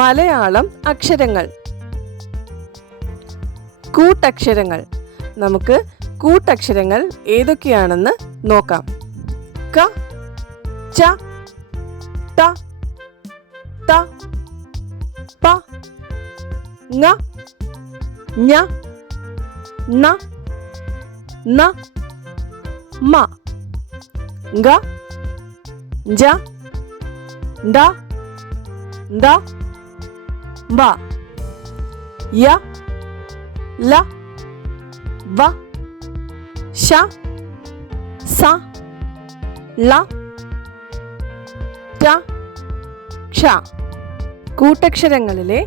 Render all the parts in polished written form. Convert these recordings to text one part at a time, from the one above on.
മലയാളം അക്ഷരങ്ങൾ. കൂട്ടക്ഷരങ്ങൾ. നമുക്ക് കൂട്ടക്ഷരങ്ങൾ ഏതൊക്കെയാണെന്ന് നോക്കാം. ക, ച, ത, ത, പ, ങ, ഞ, ന, ന, മ, ഗ, ജ, ഡ, ദ, ബ, യ, ല, വ, ശ, സ, ല, ട, ക്ഷ. കൂട്ടക്ഷരങ്ങളിലെ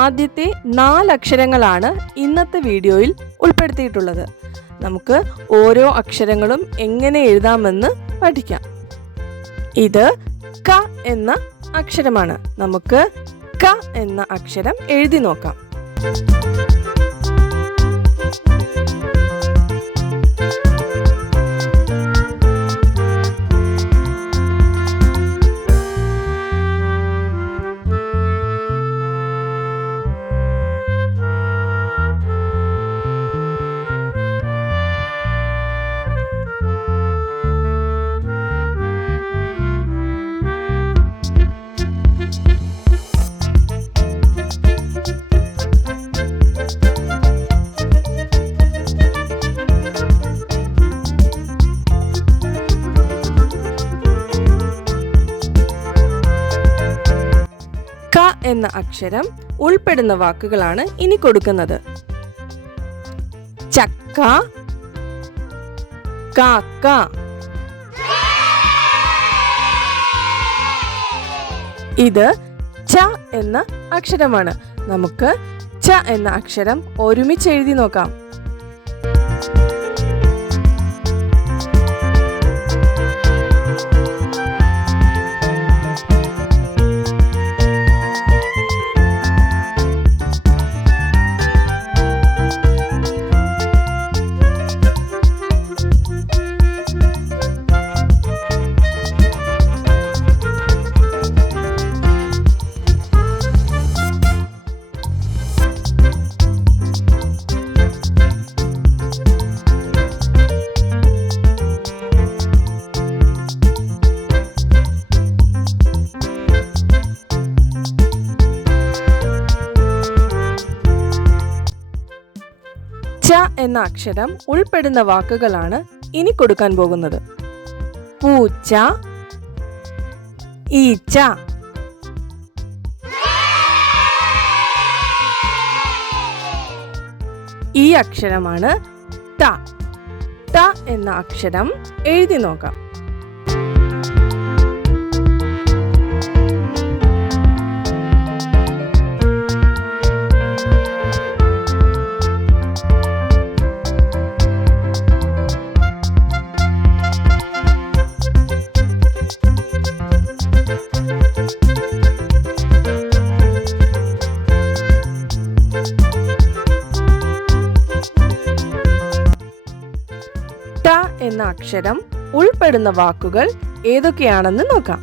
ആദ്യത്തെ 4 അക്ഷരങ്ങളാണ് ഇന്നത്തെ വീഡിയോയിൽ ഉൾപ്പെടുത്തിയിട്ടുള്ളത്. നമുക്ക് ഓരോ അക്ഷരങ്ങളും എങ്ങനെ എഴുതാമെന്ന് പഠിക്കാം. ഇത് ക എന്ന അക്ഷരമാണ്. നമുക്ക് ക എന്ന അക്ഷരം എഴുതി നോക്കാം. ക എന്ന അക്ഷരം ഉൾപ്പെടുന്ന വാക്കുകളാണ് ഇനി കൊടുക്കുന്നത്. ചക്ക, കാക്ക. ഇത് ച എന്ന അക്ഷരമാണ്. നമുക്ക് ച എന്ന അക്ഷരം ഒരുമിച്ച് എഴുതി നോക്കാം. ച എന്ന അക്ഷരം ഉൾപ്പെടുന്ന വാക്കുകളാണ് ഇനി കൊടുക്കാൻ പോകുന്നത്. പൂച്ച, ഈച്ച. ഈ അക്ഷരമാണ് ത. ത എന്ന അക്ഷരം എഴുതി നോക്കാം. ട എന്ന അക്ഷരം ഉൾപ്പെടുന്ന വാക്കുകൾ ഏതൊക്കെയാണെന്ന് നോക്കാം.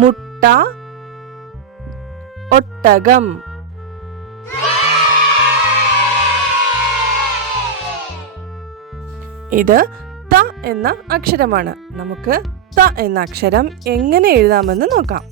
മുട്ട, ഒട്ടകം. ഇത് ത എന്ന അക്ഷരമാണ്. നമുക്ക് ത എന്ന അക്ഷരം എങ്ങനെ എഴുതാമെന്ന് നോക്കാം.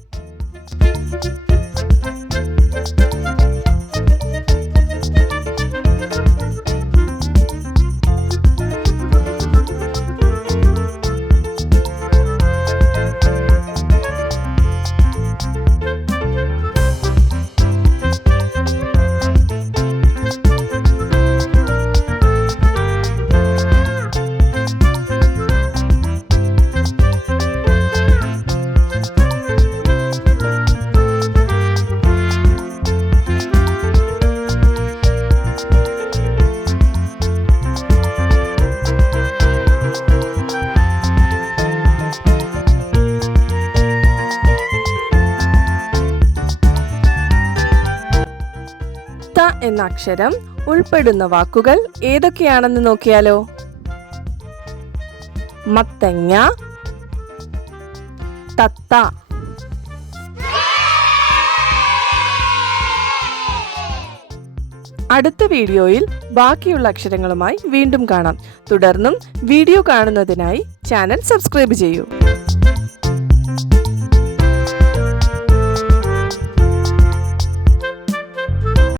എന്ന അക്ഷരം ഉൾപ്പെടുന്ന വാക്കുകൾ ഏതൊക്കെയാണെന്ന് നോക്കിയാലോ. മത്തങ്ങ, തത്ത. അടുത്ത വീഡിയോയിൽ ബാക്കിയുള്ള അക്ഷരങ്ങളുമായി വീണ്ടും കാണാം. തുടർന്നും വീഡിയോ കാണുന്നതിനായി ചാനൽ സബ്സ്ക്രൈബ് ചെയ്യൂ.